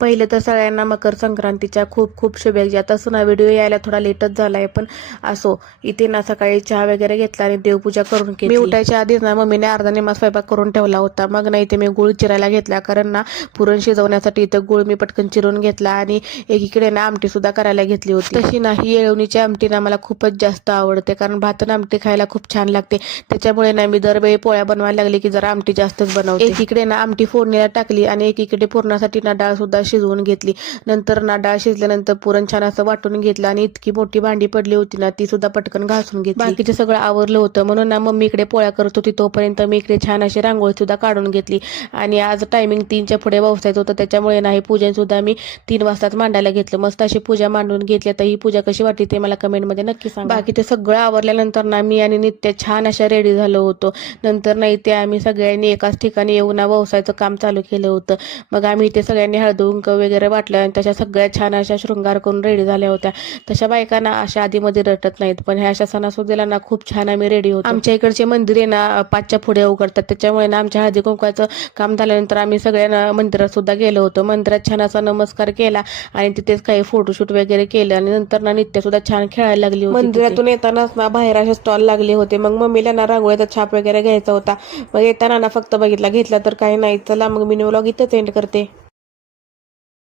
पहिले तर सगळ्यांना मकर संक्रांतीच्या खूप खूप शुभेच्छा. तसं ना व्हिडिओ यायला थोडा लेटच झालाय, पण असो. इथे ना सकाळी चहा वगैरे घेतला आणि देवपूजा करून घेतली. मी उठायच्या आधीच ना मम्मीने अर्धा निम्मा स्वयंपाक करून ठेवला होता. मग ना इथे मी गुळ चिरायला घेतला, कारण ना पुरण शिजवण्यासाठी इथं गुळ मी पटकन चिरून घेतला आणि एकीकडे ना आमटी सुद्धा करायला घेतली होती. तशी ना ही येळवणीची आमटी ना मला खूपच जास्त आवडते, कारण भात आणि आमटी खायला खूप छान लागते. त्याच्यामुळे ना मी दरवेळी पोळ्या बनवायला लागली की जरा आमटी जास्तच बनवते. एकीकडे ना आमटी फोडणीला टाकली आणि एकीकडे पुरणासाठी ना डाळ सुद्धा शिजवून घेतली. नंतर ना डाळ शिजल्यानंतर पुरण छान असं वाटून घेतलं आणि इतकी मोठी भांडी पडली होती ना ती सुद्धा पटकन घासून घेतली. बाकीचं सगळं आवरलं होतं, म्हणून ना मम्मी इकडे पोळ्या करत होती, तोपर्यंत मी इकडे छान अशी रांगोळी सुद्धा काढून घेतली. आणि आज टायमिंग 3च्या पुढे व्यवसायचं होतं, त्याच्यामुळे ना हे पूजन सुद्धा मी 3 वाजताच मांडायला घेतलं. मस्त अशी पूजा मांडून घेतली. तर ही पूजा कशी वाटली ते मला कमेंटमध्ये नक्की सांगा. बाकी ते सगळं आवरल्यानंतर ना मी आणि नित्य छान अशा रेडी झालो होतो. नंतर ना इथे आम्ही सगळ्यांनी एकाच ठिकाणी येऊन ना व्यवसायाचं काम चालू केलं होतं. मग आम्ही इथे सगळ्यांनी हळदकुंकू वगैरे वाटलं आणि तशा सगळ्या छान अशा शृंगार करून रेडी झाल्या होत्या. तशा बायकांना अशा आधीमध्ये रटत नाहीत, पण ह्या अशा सणासुदीला ना खूप छान आम्ही रेडी होतो. आमच्या इकडचे मंदिर आहे ना 5च्या पुढे उघडतात, त्याच्यामुळे ना आमच्या हळदी कुंकवाचं काम झाल्यानंतर आम्ही सगळ्यांना मंदिरात सुद्धा गेलो होतो. मंदिरात छान असा नमस्कार केला आणि तिथेच काही फोटोशूट वगैरे केलं आणि नंतर ना नित्य सुद्धा छान खेळायला लागली होती. मंदिरातून येतानाच ना बाहेर असे स्टॉल लागले होते. मग मम्मीला ना रांगोळीचा छाप वगैरे घ्यायचा होता. मग येताना ना फक्त बघितला, घेतला तर काही नाही. चला मग मी व्लॉग इथेच एंड करते.